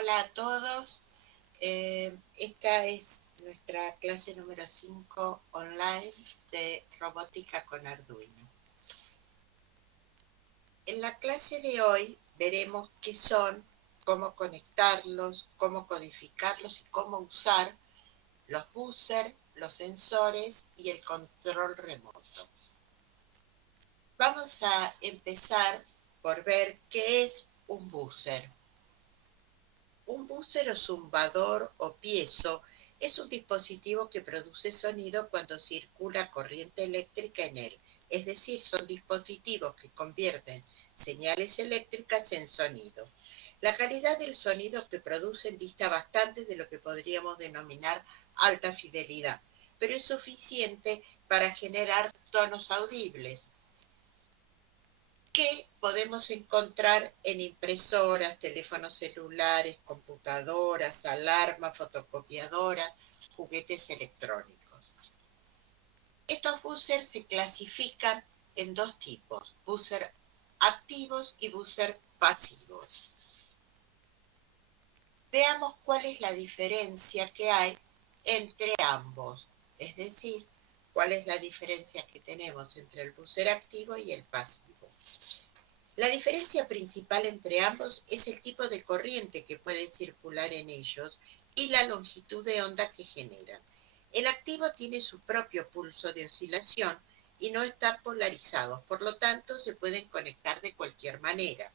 Hola a todos. Esta es nuestra clase número 5 online de robótica con Arduino. En la clase de hoy veremos qué son, cómo conectarlos, cómo codificarlos y cómo usar los buzzers, los sensores y el control remoto. Vamos a empezar por ver qué es un buzzer. Un buzzer o zumbador o piezo es un dispositivo que produce sonido cuando circula corriente eléctrica en él. Es decir, son dispositivos que convierten señales eléctricas en sonido. La calidad del sonido que producen dista bastante de lo que podríamos denominar alta fidelidad, pero es suficiente para generar tonos audibles que podemos encontrar en impresoras, teléfonos celulares, computadoras, alarmas, fotocopiadoras, juguetes electrónicos. Estos buzzers se clasifican en dos tipos, buzzer activos y buzzer pasivos. Veamos cuál es la diferencia que hay entre ambos, es decir, cuál es la diferencia que tenemos entre el buzzer activo y el pasivo. La diferencia principal entre ambos es el tipo de corriente que puede circular en ellos y la longitud de onda que generan. El activo tiene su propio pulso de oscilación y no está polarizado, por lo tanto se pueden conectar de cualquier manera.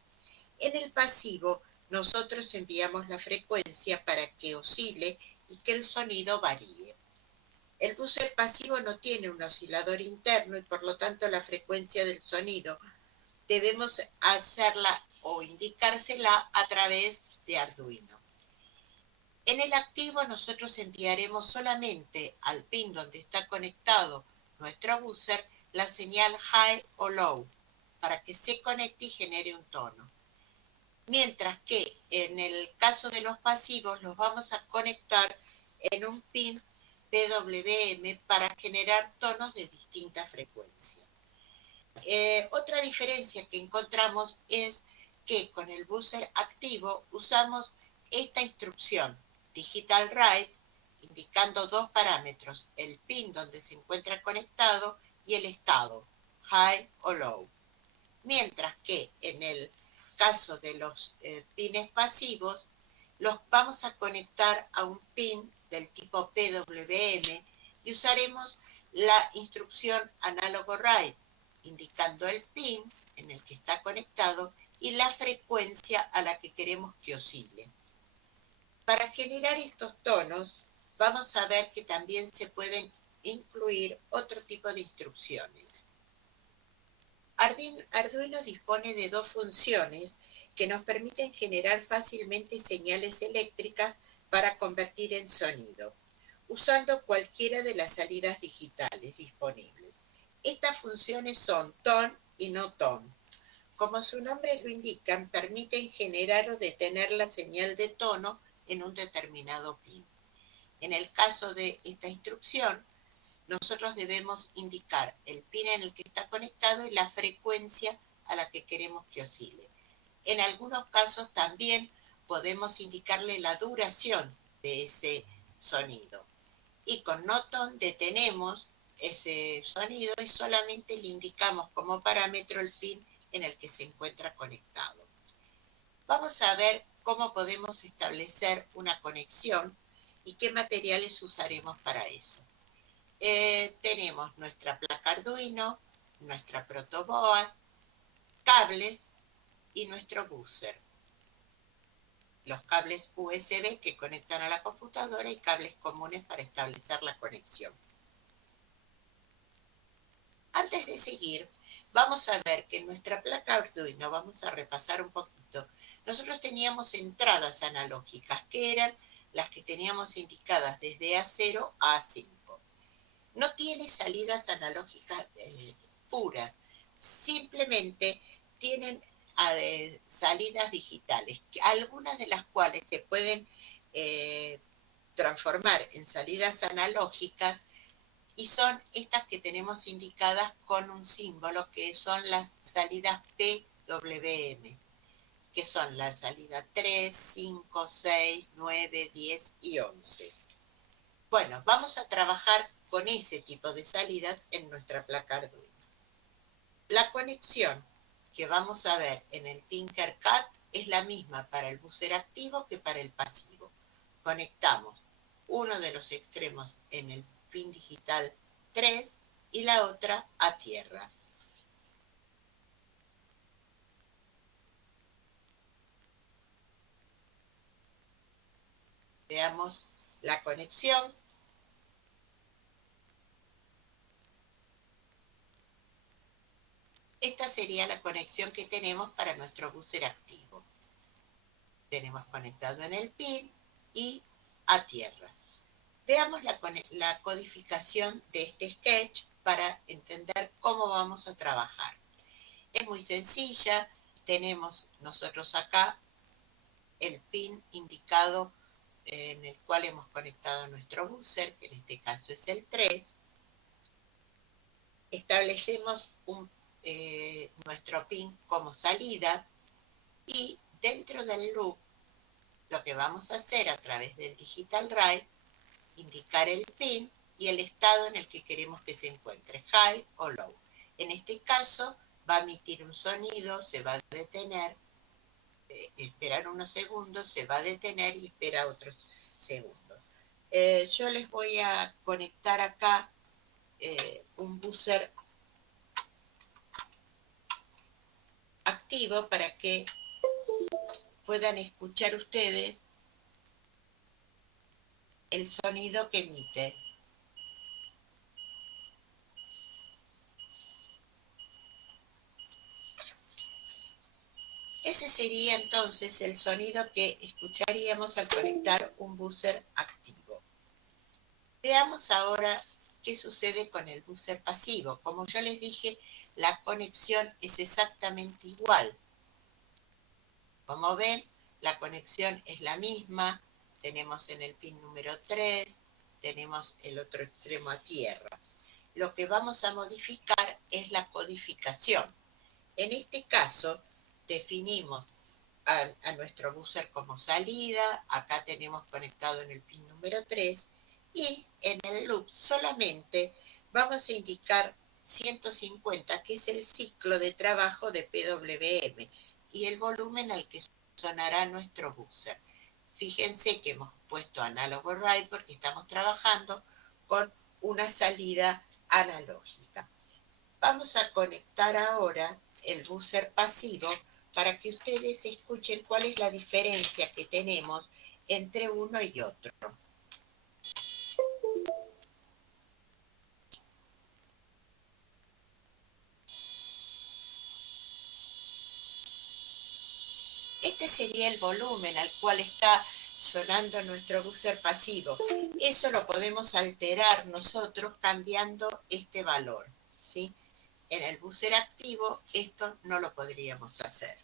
En el pasivo, nosotros enviamos la frecuencia para que oscile y que el sonido varíe. El buzzer pasivo no tiene un oscilador interno y por lo tanto la frecuencia del sonido debemos hacerla o indicársela a través de Arduino. En el activo nosotros enviaremos solamente al pin donde está conectado nuestro buzzer la señal high o low para que se conecte y genere un tono. Mientras que en el caso de los pasivos los vamos a conectar en un pin PWM para generar tonos de distinta frecuencia. Otra diferencia que encontramos es que con el buzzer activo usamos esta instrucción, Digital Write, indicando dos parámetros, el pin donde se encuentra conectado y el estado, high o low. Mientras que en el caso de los pines pasivos, los vamos a conectar a un pin del tipo PWM y usaremos la instrucción Analog Write, indicando el pin en el que está conectado y la frecuencia a la que queremos que oscile. Para generar estos tonos, vamos a ver que también se pueden incluir otro tipo de instrucciones. Arduino dispone de dos funciones que nos permiten generar fácilmente señales eléctricas para convertir en sonido, usando cualquiera de las salidas digitales disponibles. Estas funciones son tone y no tone. Como su nombre lo indican, permiten generar o detener la señal de tono en un determinado pin. En el caso de esta instrucción, nosotros debemos indicar el pin en el que está conectado y la frecuencia a la que queremos que oscile. En algunos casos también podemos indicarle la duración de ese sonido. Y con no tone detenemos ese sonido y solamente le indicamos como parámetro el pin en el que se encuentra conectado. Vamos a ver cómo podemos establecer una conexión y qué materiales usaremos para eso. Tenemos nuestra placa Arduino, nuestra protoboard, cables y nuestro buzzer. Los cables USB que conectan a la computadora y cables comunes para establecer la conexión. Antes de seguir, vamos a ver que en nuestra placa Arduino, vamos a repasar un poquito, nosotros teníamos entradas analógicas, que eran las que teníamos indicadas desde A0 a A5. No tiene salidas analógicas puras, simplemente tienen salidas digitales, algunas de las cuales se pueden transformar en salidas analógicas y son estas que tenemos indicadas con un símbolo que son las salidas PWM, que son la salida 3, 5, 6, 9, 10 y 11. Bueno, vamos a trabajar con ese tipo de salidas en nuestra placa Arduino. La conexión que vamos a ver en el Tinkercad es la misma para el buzzer activo que para el pasivo. Conectamos uno de los extremos en el pin digital 3 y la otra a tierra. Veamos la conexión. Esta sería la conexión que tenemos para nuestro buzzer activo. Tenemos conectado en el pin y a tierra. Veamos la codificación de este sketch para entender cómo vamos a trabajar. Es muy sencilla. Tenemos nosotros acá el pin indicado en el cual hemos conectado nuestro buzzer, que en este caso es el 3. Establecemos nuestro pin como salida y dentro del loop lo que vamos a hacer a través del Digital Drive, indicar el pin y el estado en el que queremos que se encuentre, high o low. En este caso va a emitir un sonido, se va a detener, esperar unos segundos, se va a detener y espera otros segundos. Yo les voy a conectar acá un buzzer activo para que puedan escuchar ustedes el sonido que emite. Ese sería entonces el sonido que escucharíamos al conectar un buzzer activo. Veamos ahora qué sucede con el buzzer pasivo. Como yo les dije, la conexión es exactamente igual. Como ven, la conexión es la misma. Tenemos en el pin número 3, tenemos el otro extremo a tierra. Lo que vamos a modificar es la codificación. En este caso, definimos a nuestro buzzer como salida. Acá tenemos conectado en el pin número 3. Y en el loop solamente vamos a indicar 150, que es el ciclo de trabajo de PWM, y el volumen al que sonará nuestro buzzer. Fíjense que hemos puesto análogo array porque estamos trabajando con una salida analógica. Vamos a conectar ahora el buzzer pasivo para que ustedes escuchen cuál es la diferencia que tenemos entre uno y otro. Este sería el volumen al cual está sonando nuestro buzzer pasivo. Eso lo podemos alterar nosotros cambiando este valor, ¿sí? En el buzzer activo esto no lo podríamos hacer.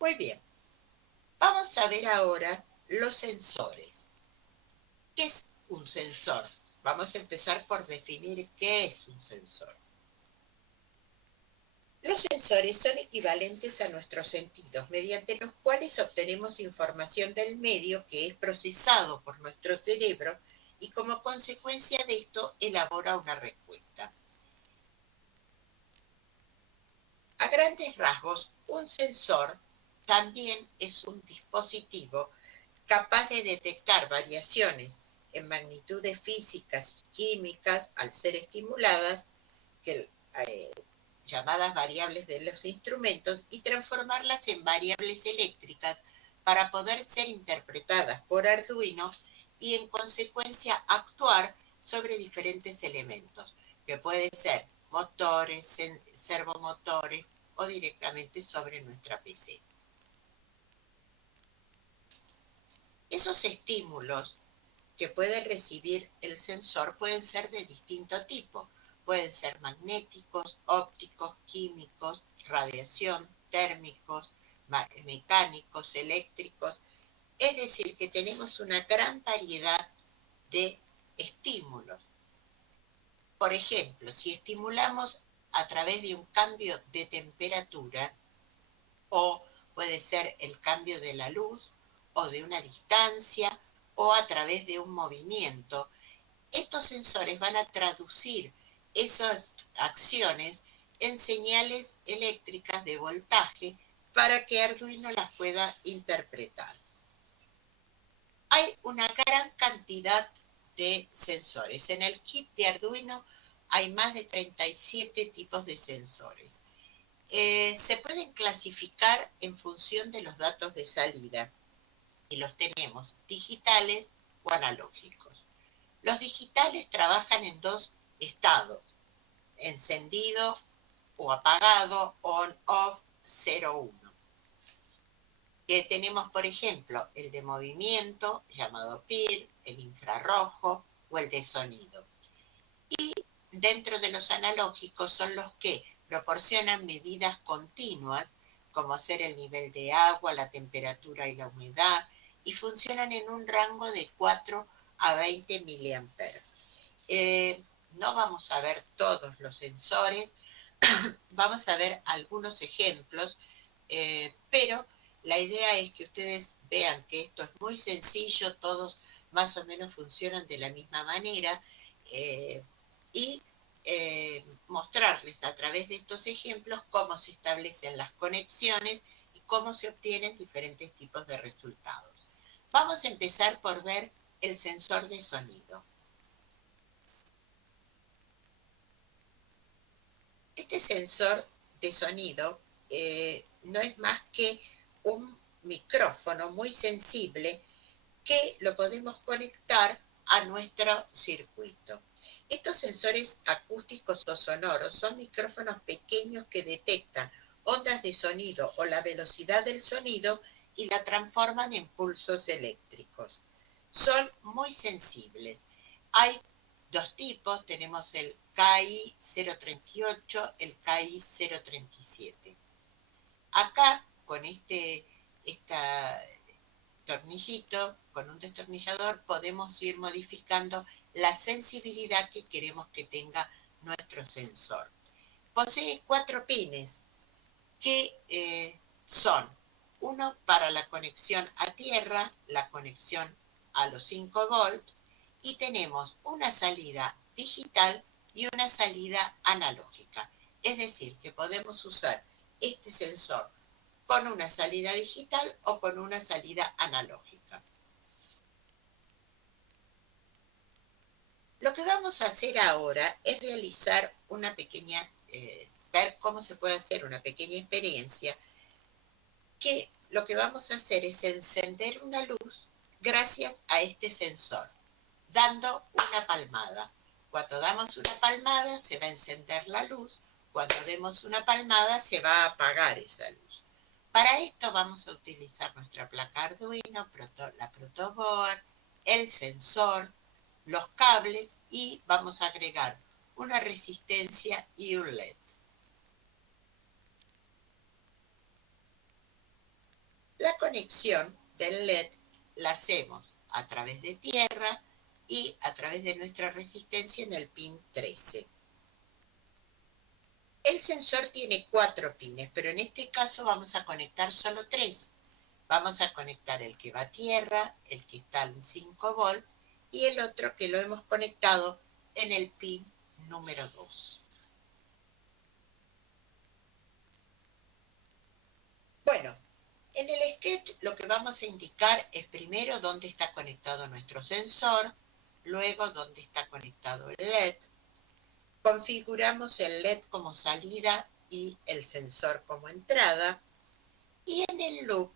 Muy bien. Vamos a ver ahora los sensores. ¿Qué es un sensor? Vamos a empezar por definir qué es un sensor. Los sensores son equivalentes a nuestros sentidos, mediante los cuales obtenemos información del medio que es procesado por nuestro cerebro y como consecuencia de esto elabora una respuesta. A grandes rasgos, un sensor también es un dispositivo capaz de detectar variaciones en magnitudes físicas y químicas al ser estimuladas, llamadas variables de los instrumentos, y transformarlas en variables eléctricas para poder ser interpretadas por Arduino y en consecuencia actuar sobre diferentes elementos, que pueden ser motores, servomotores o directamente sobre nuestra PC. Esos estímulos que puede recibir el sensor pueden ser de distinto tipo. Pueden ser magnéticos, ópticos, químicos, radiación, térmicos, mecánicos, eléctricos. Es decir, que tenemos una gran variedad de estímulos. Por ejemplo, si estimulamos a través de un cambio de temperatura o puede ser el cambio de la luz o de una distancia o a través de un movimiento. Estos sensores van a traducir esas acciones en señales eléctricas de voltaje para que Arduino las pueda interpretar. Hay una gran cantidad de sensores. En el kit de Arduino hay más de 37 tipos de sensores. Se pueden clasificar en función de los datos de salida y los tenemos digitales o analógicos. Los digitales trabajan en dos estados, encendido o apagado, on, off, 0, 1. Que tenemos, por ejemplo, el de movimiento, llamado PIR, el infrarrojo o el de sonido. Y dentro de los analógicos son los que proporcionan medidas continuas, como ser el nivel de agua, la temperatura y la humedad, y funcionan en un rango de 4 a 20 miliamperes. No vamos a ver todos los sensores, vamos a ver algunos ejemplos, pero la idea es que ustedes vean que esto es muy sencillo, todos más o menos funcionan de la misma manera, y mostrarles a través de estos ejemplos cómo se establecen las conexiones y cómo se obtienen diferentes tipos de resultados. Vamos a empezar por ver el sensor de sonido. Este sensor de sonido no es más que un micrófono muy sensible que lo podemos conectar a nuestro circuito. Estos sensores acústicos o sonoros son micrófonos pequeños que detectan ondas de sonido o la velocidad del sonido y la transforman en pulsos eléctricos. Son muy sensibles. Hay dos tipos, tenemos el KI 038, el KI 037. Acá, con este tornillito, con un destornillador, podemos ir modificando la sensibilidad que queremos que tenga nuestro sensor. Posee 4 pines que son uno para la conexión a tierra, la conexión a los 5 volts, y tenemos una salida digital y una salida analógica. Es decir, que podemos usar este sensor con una salida digital o con una salida analógica. Lo que vamos a hacer ahora es realizar una pequeña, ver cómo se puede hacer una pequeña experiencia, que lo que vamos a hacer es encender una luz gracias a este sensor, dando una palmada. Cuando damos una palmada se va a encender la luz, cuando demos una palmada se va a apagar esa luz. Para esto vamos a utilizar nuestra placa Arduino, la protoboard, el sensor, los cables y vamos a agregar una resistencia y un LED. La conexión del LED la hacemos a través de tierra y a través de nuestra resistencia en el pin 13. El sensor tiene 4 pines, pero en este caso vamos a conectar solo 3. Vamos a conectar el que va a tierra, el que está en 5 volts y el otro que lo hemos conectado en el pin número 2. Bueno, en el sketch lo que vamos a indicar es primero dónde está conectado nuestro sensor, luego dónde está conectado el LED. Configuramos el LED como salida y el sensor como entrada. Y en el loop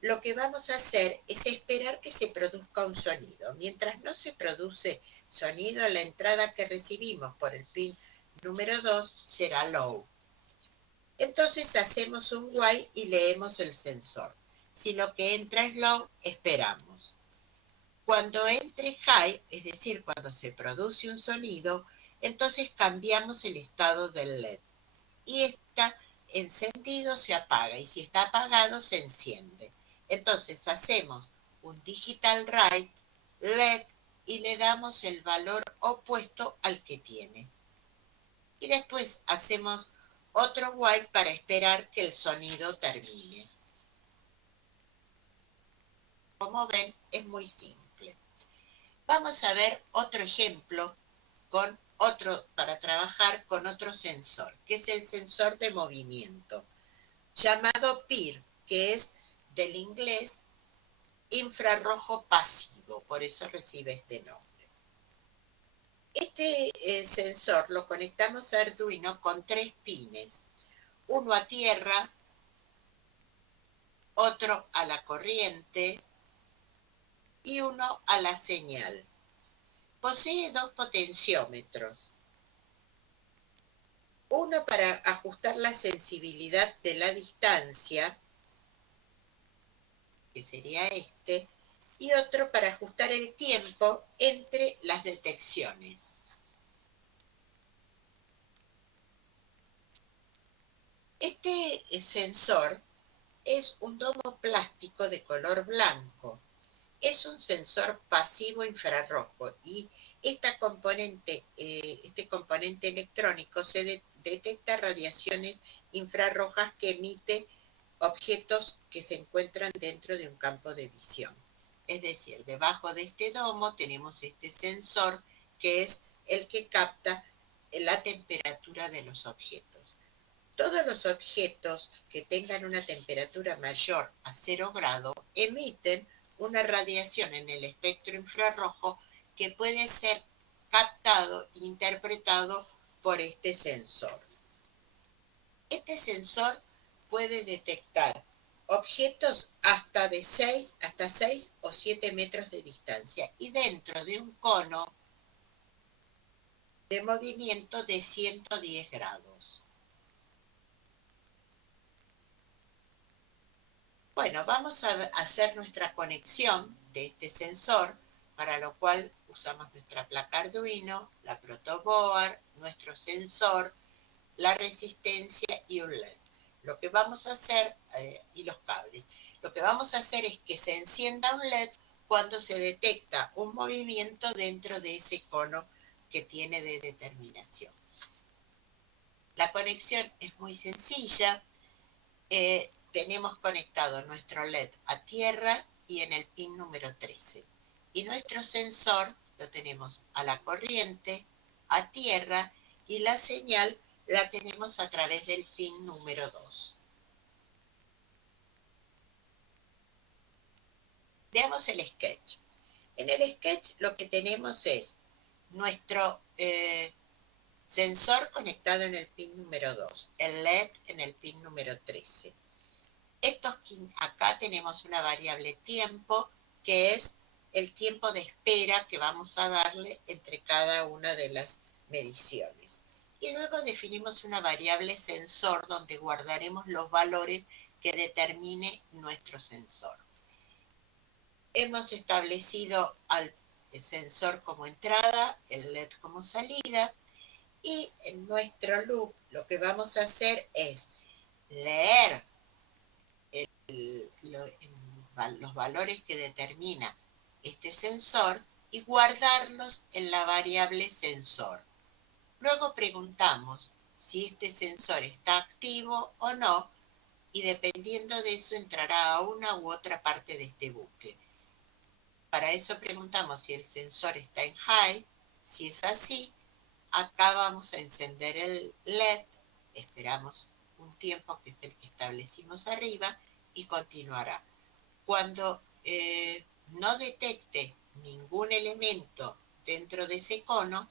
lo que vamos a hacer es esperar que se produzca un sonido. Mientras no se produce sonido, la entrada que recibimos por el pin número 2 será low. Entonces hacemos un while y leemos el sensor. Si lo que entra es low, esperamos. Cuando entre high, es decir, cuando se produce un sonido, entonces cambiamos el estado del LED. Y está encendido, se apaga. Y si está apagado, se enciende. Entonces hacemos un digital write LED y le damos el valor opuesto al que tiene. Y después hacemos otro while para esperar que el sonido termine. como ven, es muy simple. Vamos a ver otro ejemplo para trabajar con otro sensor, que es el sensor de movimiento, llamado PIR, que es del inglés infrarrojo pasivo, por eso recibe este nombre. Este sensor lo conectamos a Arduino con 3 pines, uno a tierra, otro a la corriente y uno a la señal. Posee 2 potenciómetros, uno para ajustar la sensibilidad de la distancia, que sería este, y otro para ajustar el tiempo entre las detecciones. Este sensor es un domo plástico de color blanco. Es un sensor pasivo infrarrojo y este componente electrónico detecta radiaciones infrarrojas que emite objetos que se encuentran dentro de un campo de visión. Es decir, debajo de este domo tenemos este sensor que es el que capta la temperatura de los objetos. Todos los objetos que tengan una temperatura mayor a 0 grado emiten una radiación en el espectro infrarrojo que puede ser captado e interpretado por este sensor. Este sensor puede detectar objetos hasta 6 o 7 metros de distancia y dentro de un cono de movimiento de 110 grados. Bueno, vamos a hacer nuestra conexión de este sensor, para lo cual usamos nuestra placa Arduino, la protoboard, nuestro sensor, la resistencia y un LED. Lo que vamos a hacer, y los cables, lo que vamos a hacer es que se encienda un LED cuando se detecta un movimiento dentro de ese cono que tiene de determinación. La conexión es muy sencilla. Tenemos conectado nuestro LED a tierra y en el pin número 13. Y nuestro sensor lo tenemos a la corriente, a tierra, y la señal la tenemos a través del pin número 2. Veamos el sketch. En el sketch lo que tenemos es nuestro sensor conectado en el pin número 2, el LED en el pin número 13. Acá tenemos una variable tiempo, que es el tiempo de espera que vamos a darle entre cada una de las mediciones. Y luego definimos una variable sensor donde guardaremos los valores que determine nuestro sensor. Hemos establecido al sensor como entrada, el LED como salida, y en nuestro loop lo que vamos a hacer es leer los valores que determina este sensor y guardarlos en la variable sensor. Luego preguntamos si este sensor está activo o no, y dependiendo de eso entrará a una u otra parte de este bucle. Para eso preguntamos si el sensor está en high. Si es así, acá vamos a encender el LED, esperamos un tiempo que es el que establecimos arriba y continuará. Cuando no detecte ningún elemento dentro de ese cono,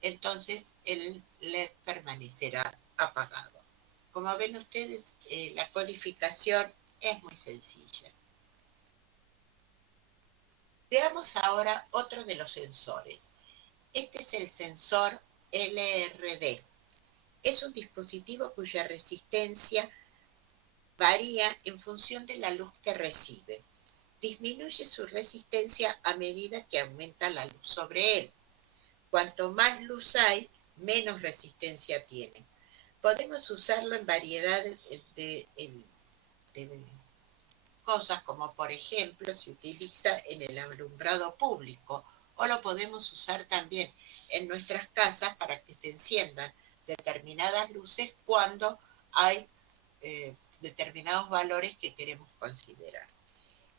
entonces el LED permanecerá apagado. Como ven ustedes, la codificación es muy sencilla. Veamos ahora otro de los sensores. Este es el sensor LRD. Es un dispositivo cuya resistencia varía en función de la luz que recibe. Disminuye su resistencia a medida que aumenta la luz sobre él. Cuanto más luz hay, menos resistencia tiene. Podemos usarlo en variedad de cosas, como por ejemplo se utiliza en el alumbrado público, o lo podemos usar también en nuestras casas para que se enciendan determinadas luces cuando hay determinados valores que queremos considerar.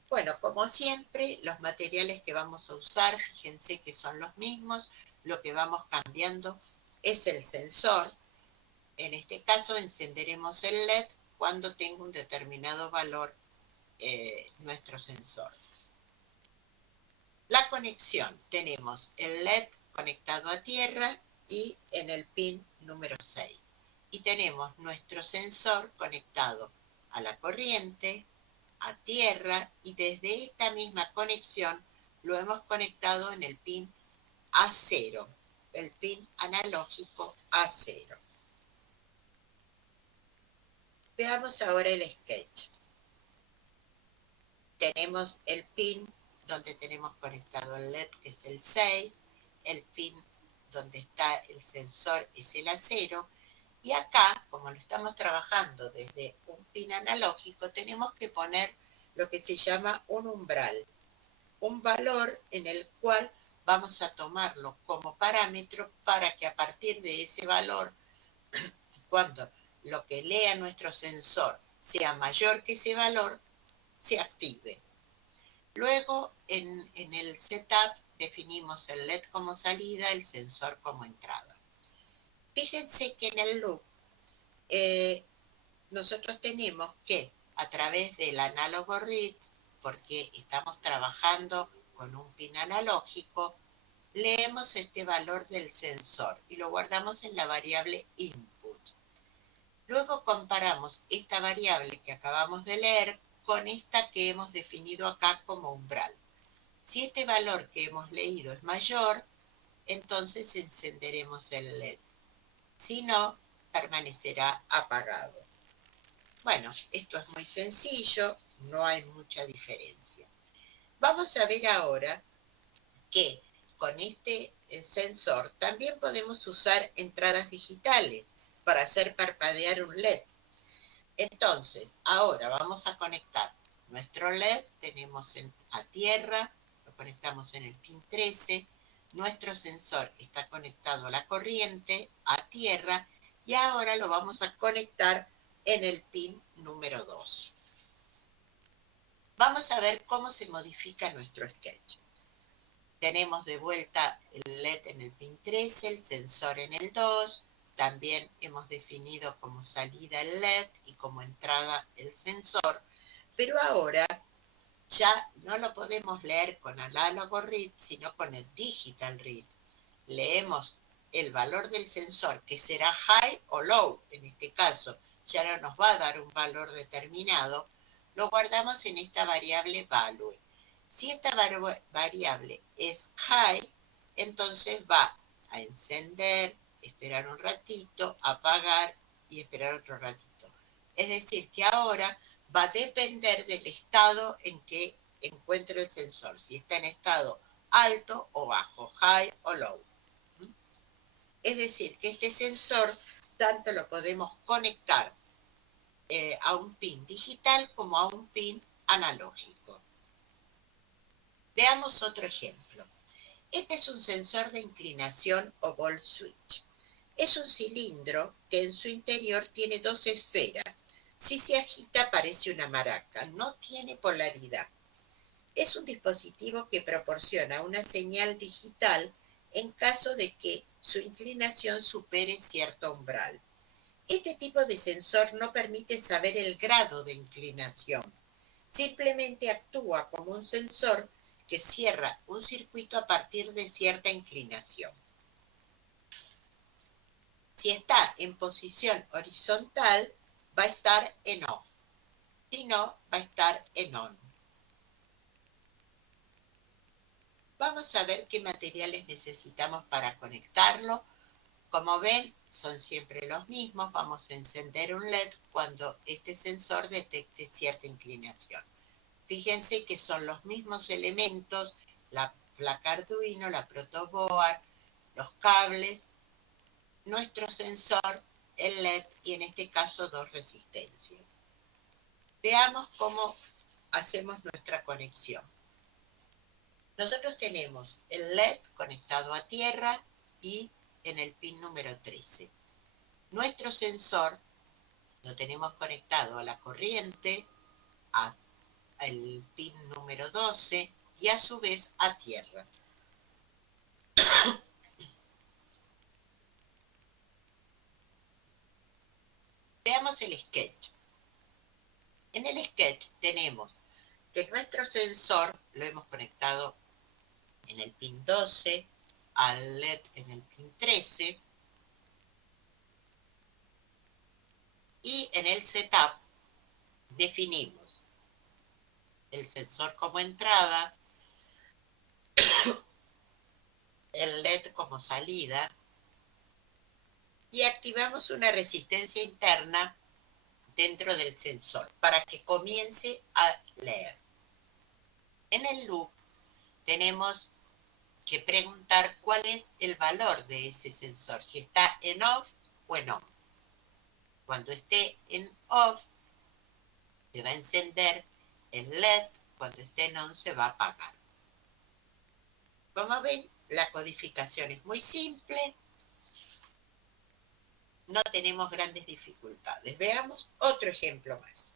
Bueno, como siempre, los materiales que vamos a usar, fíjense que son los mismos, lo que vamos cambiando es el sensor. En este caso encenderemos el LED cuando tenga un determinado valor nuestro sensor. La conexión, tenemos el LED conectado a tierra y en el pin número 6. Y tenemos nuestro sensor conectado a la corriente, a tierra, y desde esta misma conexión lo hemos conectado en el pin A0, el pin analógico A0. Veamos ahora el sketch. Tenemos el pin donde tenemos conectado el LED, que es el 6, el pin donde está el sensor es el A0, y acá, como lo estamos trabajando desde un pin analógico, tenemos que poner lo que se llama un umbral, un valor en el cual vamos a tomarlo como parámetro para que a partir de ese valor, cuando lo que lea nuestro sensor sea mayor que ese valor, se active. Luego, en el setup definimos el LED como salida, el sensor como entrada. Fíjense que en el loop nosotros tenemos que, a través del análogo read, porque estamos trabajando con un pin analógico, leemos este valor del sensor y lo guardamos en la variable input. Luego comparamos esta variable que acabamos de leer con esta que hemos definido acá como umbral. Si este valor que hemos leído es mayor, entonces encenderemos el LED. Si no, permanecerá apagado. Bueno, esto es muy sencillo, no hay mucha diferencia. Vamos a ver ahora que con este sensor también podemos usar entradas digitales para hacer parpadear un LED. Entonces, ahora vamos a conectar nuestro LED, tenemos a tierra, lo conectamos en el pin 13, nuestro sensor está conectado a la corriente, a tierra, y ahora lo vamos a conectar en el pin número 2. Vamos a ver cómo se modifica nuestro sketch. Tenemos de vuelta el LED en el pin 13, el sensor en el 2, también hemos definido como salida el LED y como entrada el sensor, pero ahora ya no lo podemos leer con análogo read, sino con el digital read. Leemos el valor del sensor, que será high o low, en este caso ya no nos va a dar un valor determinado, lo guardamos en esta variable value. Si esta variable es high, entonces va a encender, esperar un ratito, apagar y esperar otro ratito. Es decir, que ahora va a depender del estado en que encuentre el sensor, si está en estado alto o bajo, high o low. Es decir, que este sensor tanto lo podemos conectar a un pin digital como a un pin analógico. Veamos otro ejemplo. Este es un sensor de inclinación o volt switch. Es un cilindro que en su interior tiene dos esferas. Si se agita parece una maraca, no tiene polaridad. Es un dispositivo que proporciona una señal digital en caso de que su inclinación supere cierto umbral. Este tipo de sensor no permite saber el grado de inclinación. Simplemente actúa como un sensor que cierra un circuito a partir de cierta inclinación. Si está en posición horizontal, va a estar en off. Si no, va a estar en on. Vamos a ver qué materiales necesitamos para conectarlo. Como ven, son siempre los mismos. Vamos a encender un LED cuando este sensor detecte cierta inclinación. Fíjense que son los mismos elementos, la placa Arduino, la protoboard, los cables, nuestro sensor, el LED y en este caso dos resistencias. Veamos cómo hacemos nuestra conexión. Nosotros tenemos el LED conectado a tierra y en el pin número 13. Nuestro sensor lo tenemos conectado a la corriente, a el pin número 12 y a su vez a tierra. Veamos el sketch. En el sketch tenemos que nuestro sensor lo hemos conectado en el pin 12, al LED en el pin 13 y en el setup definimos el sensor como entrada, el LED como salida y activamos una resistencia interna dentro del sensor para que comience a leer. En el loop tenemos que preguntar cuál es el valor de ese sensor, si está en off o en on. Cuando esté en off, se va a encender el LED, cuando esté en on se va a apagar. Como ven, la codificación es muy simple, no tenemos grandes dificultades. Veamos otro ejemplo más.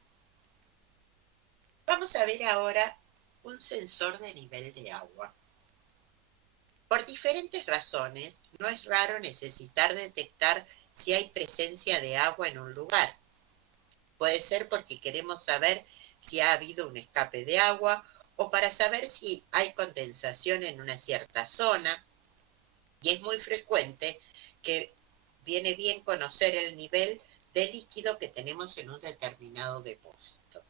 Vamos a ver ahora un sensor de nivel de agua. Por diferentes razones, no es raro necesitar detectar si hay presencia de agua en un lugar. Puede ser porque queremos saber si ha habido un escape de agua o para saber si hay condensación en una cierta zona. Y es muy frecuente que viene bien conocer el nivel de líquido que tenemos en un determinado depósito.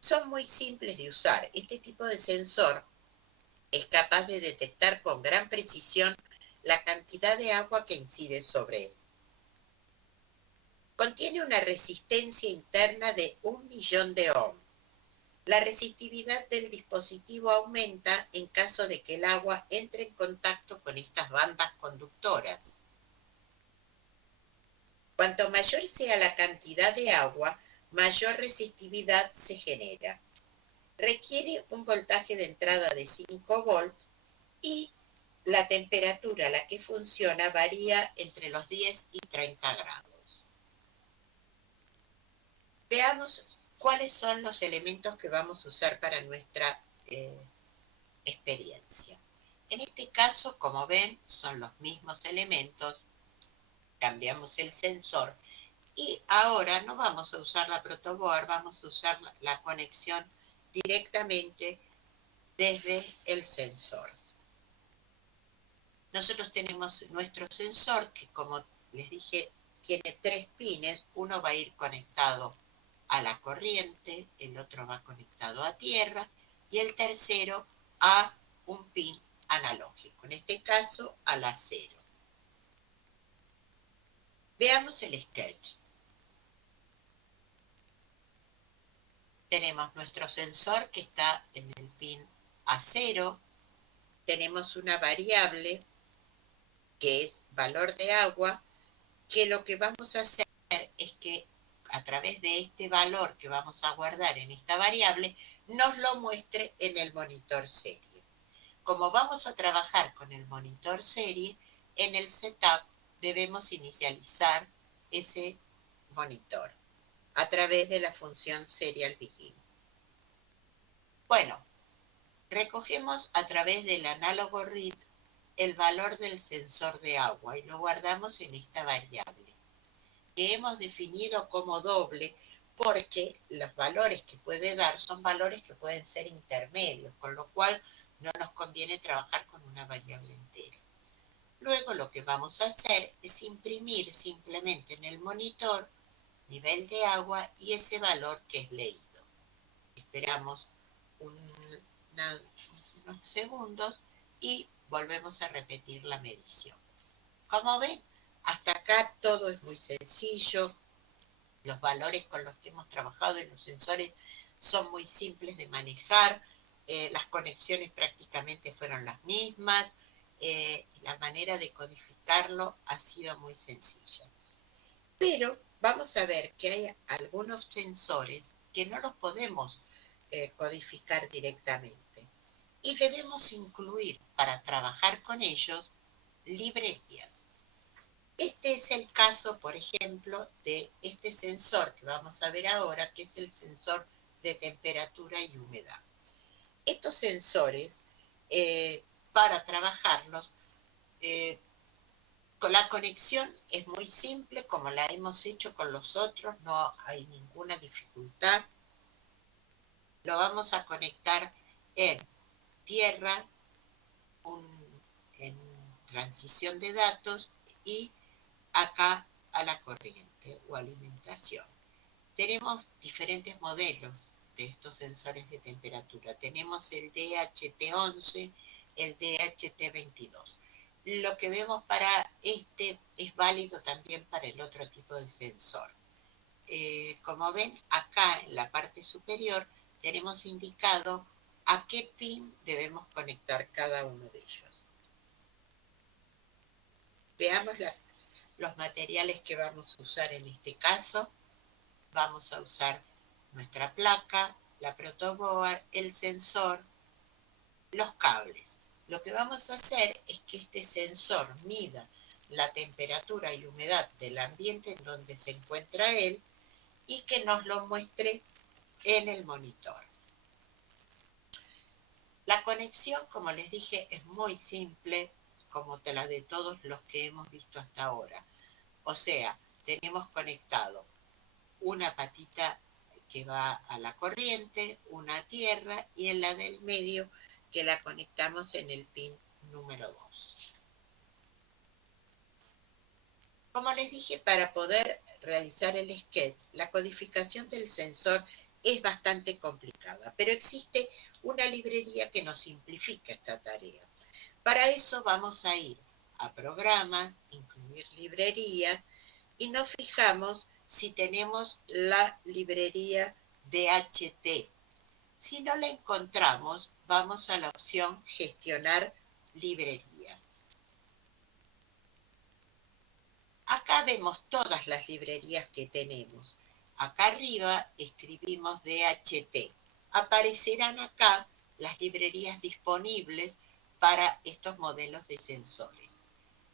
Son muy simples de usar. Este tipo de sensor es capaz de detectar con gran precisión la cantidad de agua que incide sobre él. Contiene una resistencia interna de 1.000.000 de ohm. La resistividad del dispositivo aumenta en caso de que el agua entre en contacto con estas bandas conductoras. Cuanto mayor sea la cantidad de agua, mayor resistividad se genera. Requiere un voltaje de entrada de 5 volts y la temperatura a la que funciona varía entre los 10 y 30 grados. Veamos cuáles son los elementos que vamos a usar para nuestra experiencia. En este caso, como ven, son los mismos elementos. Cambiamos el sensor y ahora no vamos a usar la protoboard, vamos a usar la conexión directamente desde el sensor. Nosotros tenemos nuestro sensor que, como les dije, tiene 3 pines. Uno va a ir conectado a la corriente, el otro va conectado a tierra y el tercero a un pin analógico, en este caso al acero. Veamos el sketch. Tenemos nuestro sensor que está en el pin A0, tenemos una variable que es valor de agua, que lo que vamos a hacer es que a través de este valor que vamos a guardar en esta variable, nos lo muestre en el monitor serie. Como vamos a trabajar con el monitor serie, en el setup debemos inicializar ese monitor a través de la función serial begin. Bueno, recogemos a través del análogo read el valor del sensor de agua y lo guardamos en esta variable, que hemos definido como doble porque los valores que puede dar son valores que pueden ser intermedios, con lo cual no nos conviene trabajar con una variable entera. Luego lo que vamos a hacer es imprimir simplemente en el monitor nivel de agua y ese valor que es leído. Esperamos unos segundos y volvemos a repetir la medición. Como ven, hasta acá todo es muy sencillo. Los valores con los que hemos trabajado en los sensores son muy simples de manejar. Las conexiones prácticamente fueron las mismas. La manera de codificarlo ha sido muy sencilla. Pero vamos a ver que hay algunos sensores que no los podemos codificar directamente. Y debemos incluir para trabajar con ellos librerías. Este es el caso, por ejemplo, de este sensor que vamos a ver ahora, que es el sensor de temperatura y humedad. sensores, para trabajarlos, con la conexión es muy simple, como la hemos hecho con los otros, no hay ninguna dificultad. Lo vamos a conectar en tierra, en transición de datos y acá a la corriente o alimentación. Tenemos diferentes modelos de estos sensores de temperatura. Tenemos el DHT11, el DHT22. Lo que vemos para este es válido también para el otro tipo de sensor. Como ven, acá en la parte superior tenemos indicado a qué pin debemos conectar cada uno de ellos. Veamos los materiales que vamos a usar en este caso. Vamos a usar nuestra placa, la protoboard, el sensor, los cables. Lo que vamos a hacer es que este sensor mida la temperatura y humedad del ambiente en donde se encuentra él y que nos lo muestre en el monitor. La conexión, como les dije, es muy simple, como la de todos los que hemos visto hasta ahora. O sea, tenemos conectado una patita que va a la corriente, una a tierra y en la del medio que la conectamos en el pin número 2. Como les dije, para poder realizar el sketch, la codificación del sensor es bastante complicada, pero existe una librería que nos simplifica esta tarea. Para eso vamos a ir a programas, incluir librerías, y nos fijamos si tenemos la librería DHT. Si no la encontramos, vamos a la opción gestionar librería. Acá vemos todas las librerías que tenemos. Acá arriba escribimos DHT. Aparecerán acá las librerías disponibles para estos modelos de sensores.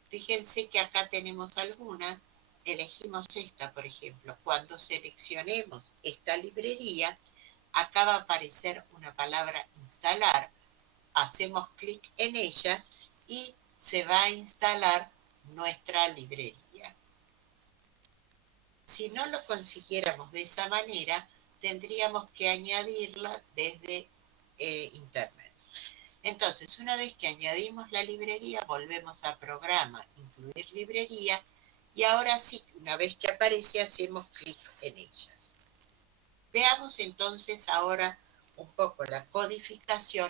Fíjense que acá tenemos algunas. Elegimos esta, por ejemplo. Cuando seleccionemos esta librería, acá va a aparecer una palabra instalar. Hacemos clic en ella y se va a instalar nuestra librería. Si no lo consiguiéramos de esa manera, tendríamos que añadirla desde internet. Entonces, una vez que añadimos la librería, volvemos a programa, incluir librería, y ahora sí, una vez que aparece, hacemos clic en ella. Veamos entonces ahora un poco la codificación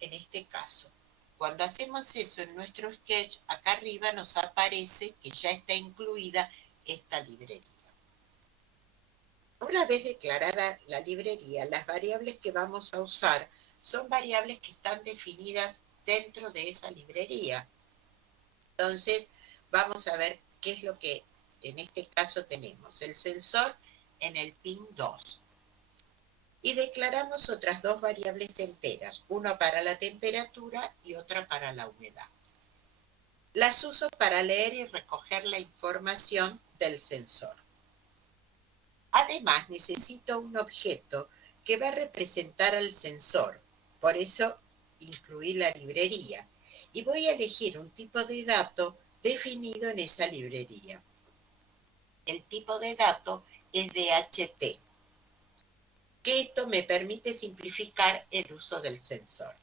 en este caso. Cuando hacemos eso en nuestro sketch, acá arriba nos aparece que ya está incluida esta librería. Una vez declarada la librería, las variables que vamos a usar son variables que están definidas dentro de esa librería. Entonces, vamos a ver qué es lo que en este caso tenemos. El sensor en el pin 2. Y declaramos otras dos variables enteras, una para la temperatura y otra para la humedad. Las uso para leer y recoger la información del sensor. Además, necesito un objeto que va a representar al sensor. Por eso, incluí la librería. Y voy a elegir un tipo de dato definido en esa librería. El tipo de dato es DHT, que esto me permite simplificar el uso del sensor.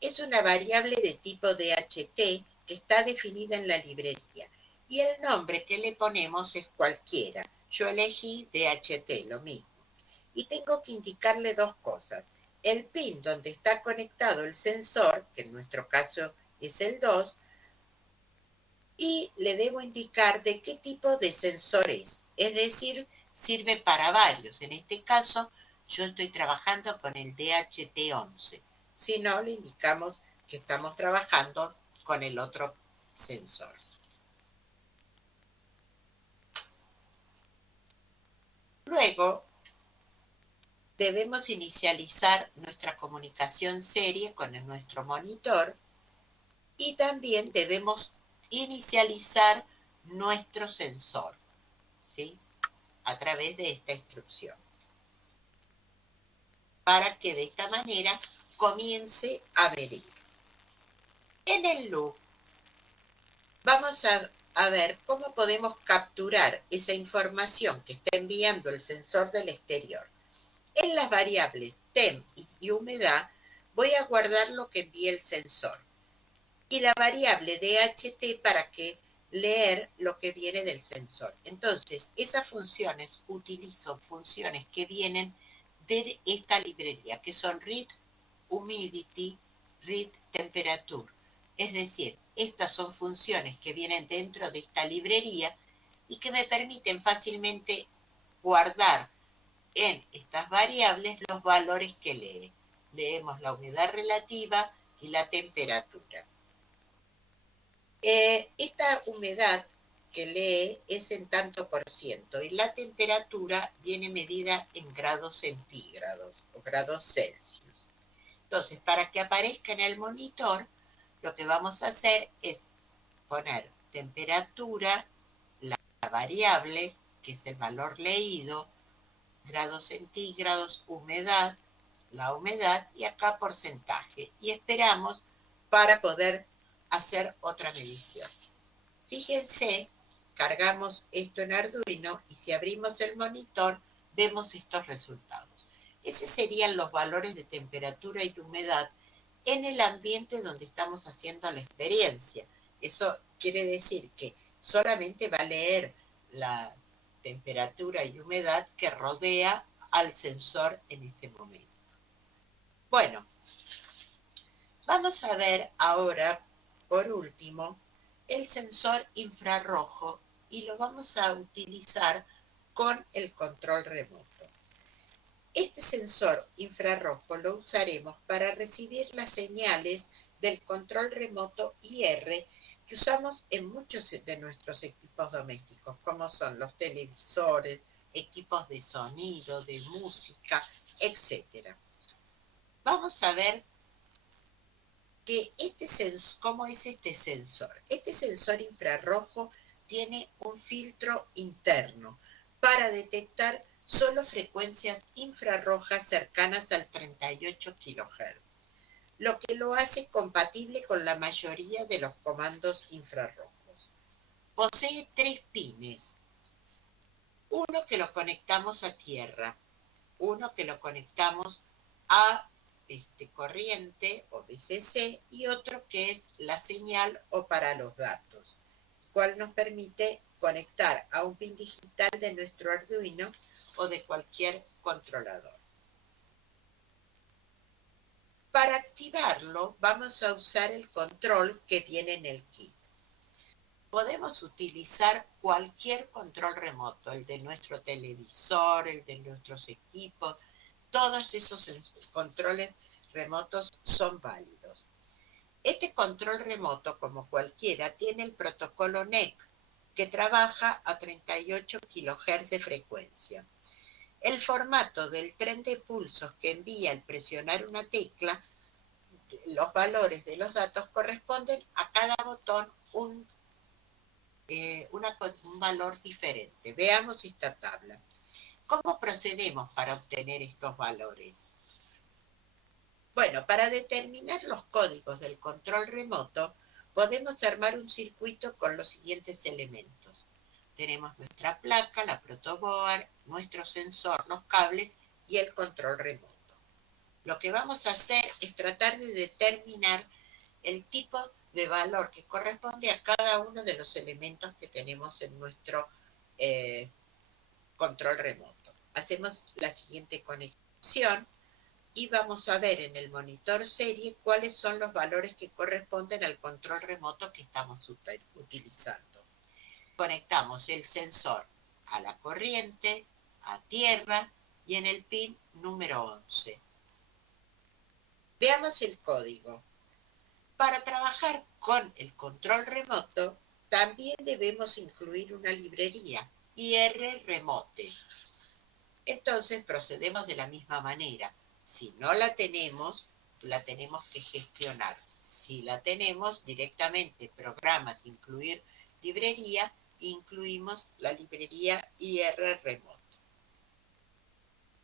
Es una variable de tipo DHT que está definida en la librería y el nombre que le ponemos es cualquiera. Yo elegí DHT, lo mismo. Y tengo que indicarle dos cosas. El pin donde está conectado el sensor, que en nuestro caso es el 2, y le debo indicar de qué tipo de sensor es. Es decir, sirve para varios. En este caso, yo estoy trabajando con el DHT11. Si no, le indicamos que estamos trabajando con el otro sensor. Luego, debemos inicializar nuestra comunicación serie con nuestro monitor y también debemos inicializar nuestro sensor, ¿sí? A través de esta instrucción. Para que de esta manera comience a medir. En el loop vamos a ver cómo podemos capturar esa información que está enviando el sensor del exterior. En las variables temp y humedad voy a guardar lo que envíe el sensor y la variable DHT para que leer lo que viene del sensor. Entonces, esas funciones, utilizo funciones que vienen de esta librería, que son read humidity, read temperature. Es decir, estas son funciones que vienen dentro de esta librería y que me permiten fácilmente guardar en estas variables los valores que lee. Leemos la humedad relativa y la temperatura. Esta humedad que lee es en tanto por ciento y la temperatura viene medida en grados centígrados o grados Celsius. Entonces, para que aparezca en el monitor, lo que vamos a hacer es poner temperatura, la variable, que es el valor leído, grados centígrados, humedad, la humedad y acá porcentaje. Y esperamos para poder hacer otra medición. Fíjense, cargamos esto en Arduino y si abrimos el monitor vemos estos resultados. Esos serían los valores de temperatura y humedad en el ambiente donde estamos haciendo la experiencia. Eso quiere decir que solamente va a leer la temperatura y humedad que rodea al sensor en ese momento. Bueno, vamos a ver ahora, por último, el sensor infrarrojo y lo vamos a utilizar con el control remoto. Este sensor infrarrojo lo usaremos para recibir las señales del control remoto IR que usamos en muchos de nuestros equipos domésticos, como son los televisores, equipos de sonido, de música, etc. Vamos a ver cómo es este sensor. Este sensor infrarrojo tiene un filtro interno para detectar solo frecuencias infrarrojas cercanas al 38 kHz, lo que lo hace compatible con la mayoría de los comandos infrarrojos. Posee 3 pines, uno que lo conectamos a tierra, uno que lo conectamos a corriente o VCC y otro que es la señal o para los datos, cual nos permite conectar a un pin digital de nuestro Arduino o de cualquier controlador. Para activarlo vamos a usar el control que viene en el kit. Podemos utilizar cualquier control remoto, el de nuestro televisor, el de nuestros equipos, todos esos controles remotos son válidos. Este control remoto, como cualquiera, tiene el protocolo NEC, que trabaja a 38 kHz de frecuencia. El formato del tren de pulsos que envía al presionar una tecla, los valores de los datos corresponden a cada botón un valor diferente. Veamos esta tabla. ¿Cómo procedemos para obtener estos valores? Bueno, para determinar los códigos del control remoto, podemos armar un circuito con los siguientes elementos. Tenemos nuestra placa, la protoboard, nuestro sensor, los cables y el control remoto. Lo que vamos a hacer es tratar de determinar el tipo de valor que corresponde a cada uno de los elementos que tenemos en nuestro control remoto. Hacemos la siguiente conexión y vamos a ver en el monitor serie cuáles son los valores que corresponden al control remoto que estamos utilizando. Conectamos el sensor a la corriente, a tierra y en el pin número 11. Veamos el código. Para trabajar con el control remoto, también debemos incluir una librería, IR Remote. Entonces procedemos de la misma manera. Si no la tenemos que gestionar. Si la tenemos, directamente programas, incluir librería, incluimos la librería IR Remote.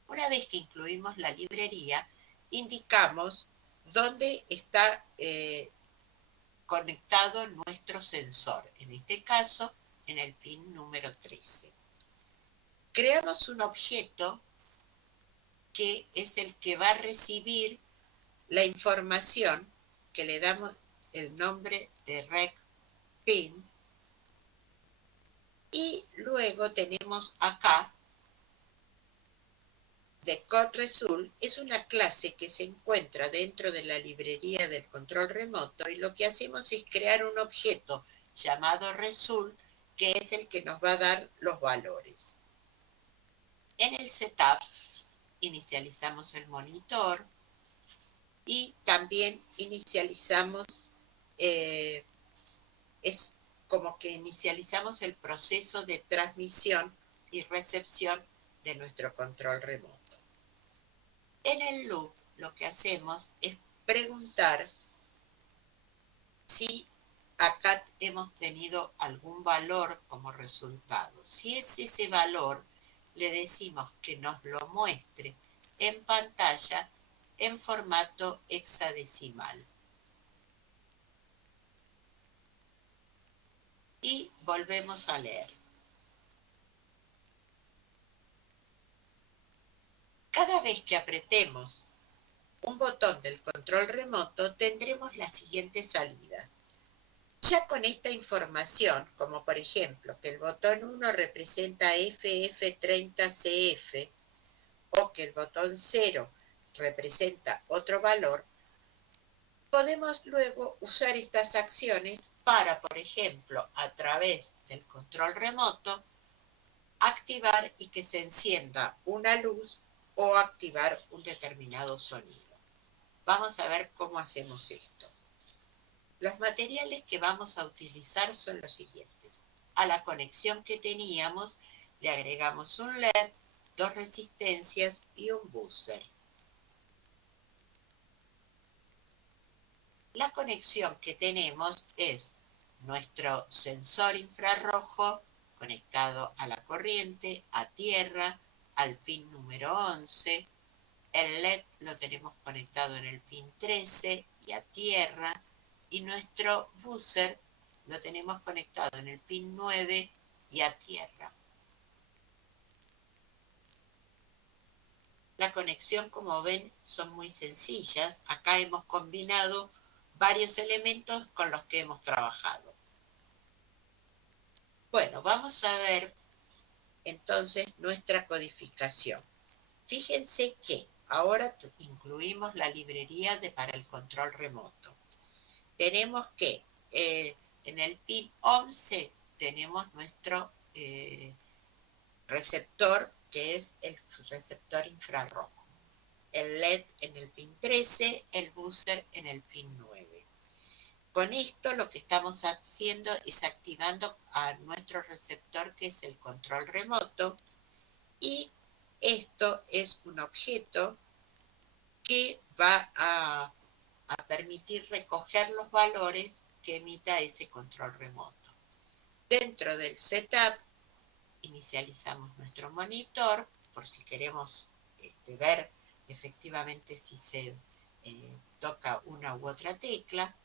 Una vez que incluimos la librería, indicamos donde está conectado nuestro sensor, en este caso en el pin número 13. Creamos un objeto que es el que va a recibir la información que le damos el nombre de rec pin, y luego tenemos acá de CodeResult. Es una clase que se encuentra dentro de la librería del control remoto, y lo que hacemos es crear un objeto llamado result, que es el que nos va a dar los valores. En el setup inicializamos el monitor y también inicializamos, es como que inicializamos el proceso de transmisión y recepción de nuestro control remoto. En el loop lo que hacemos es preguntar si acá hemos tenido algún valor como resultado. Si es ese valor, le decimos que nos lo muestre en pantalla en formato hexadecimal. Y volvemos a leer. Cada vez que apretemos un botón del control remoto, tendremos las siguientes salidas. Ya con esta información, como por ejemplo que el botón 1 representa FF30CF o que el botón 0 representa otro valor, podemos luego usar estas acciones para, por ejemplo, a través del control remoto, activar y que se encienda una luz o activar un determinado sonido. Vamos a ver cómo hacemos esto. Los materiales que vamos a utilizar son los siguientes. A la conexión que teníamos le agregamos un LED, 2 resistencias y un buzzer. La conexión que tenemos es nuestro sensor infrarrojo conectado a la corriente, a tierra, al pin número 11. El LED lo tenemos conectado en el pin 13 y a tierra. Y nuestro buzzer lo tenemos conectado en el pin 9 y a tierra. La conexión, como ven, son muy sencillas. Acá hemos combinado varios elementos con los que hemos trabajado. Bueno, vamos a ver entonces nuestra codificación. Fíjense que ahora incluimos la librería para el control remoto. Tenemos que en el pin 11 tenemos nuestro receptor, que es el receptor infrarrojo. El LED en el pin 13, el buzzer en el pin 9. Con esto lo que estamos haciendo es activando a nuestro receptor, que es el control remoto, y esto es un objeto que va a permitir recoger los valores que emita ese control remoto. Dentro del setup inicializamos nuestro monitor por si queremos ver efectivamente si se toca una u otra tecla.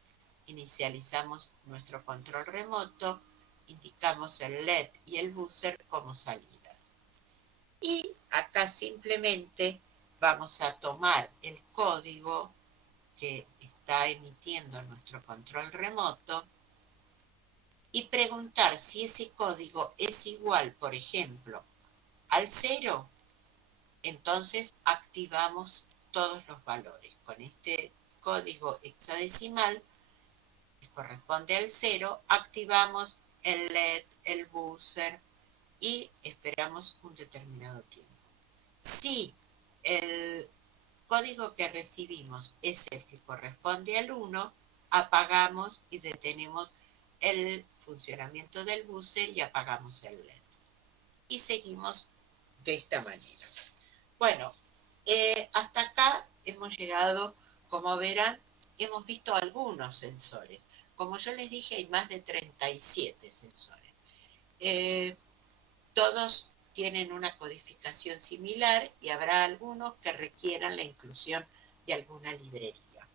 Inicializamos nuestro control remoto, indicamos el LED y el buzzer como salidas. Y acá simplemente vamos a tomar el código que está emitiendo nuestro control remoto y preguntar si ese código es igual, por ejemplo, al 0, entonces activamos todos los valores. Con este código hexadecimal que corresponde al 0, activamos el LED, el buzzer y esperamos un determinado tiempo. Si el código que recibimos es el que corresponde al 1, apagamos y detenemos el funcionamiento del buzzer y apagamos el LED. Y seguimos de esta manera. Bueno, hasta acá hemos llegado. Como verán, hemos visto algunos sensores. Como yo les dije, hay más de 37 sensores. Todos tienen una codificación similar y habrá algunos que requieran la inclusión de alguna librería.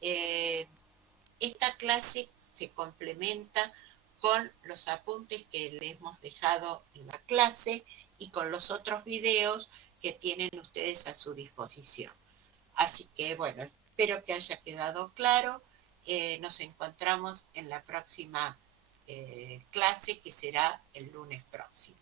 Esta clase se complementa con los apuntes que le hemos dejado en la clase y con los otros videos que tienen ustedes a su disposición. Así que bueno, espero que haya quedado claro. Nos encontramos en la próxima clase, que será el lunes próximo.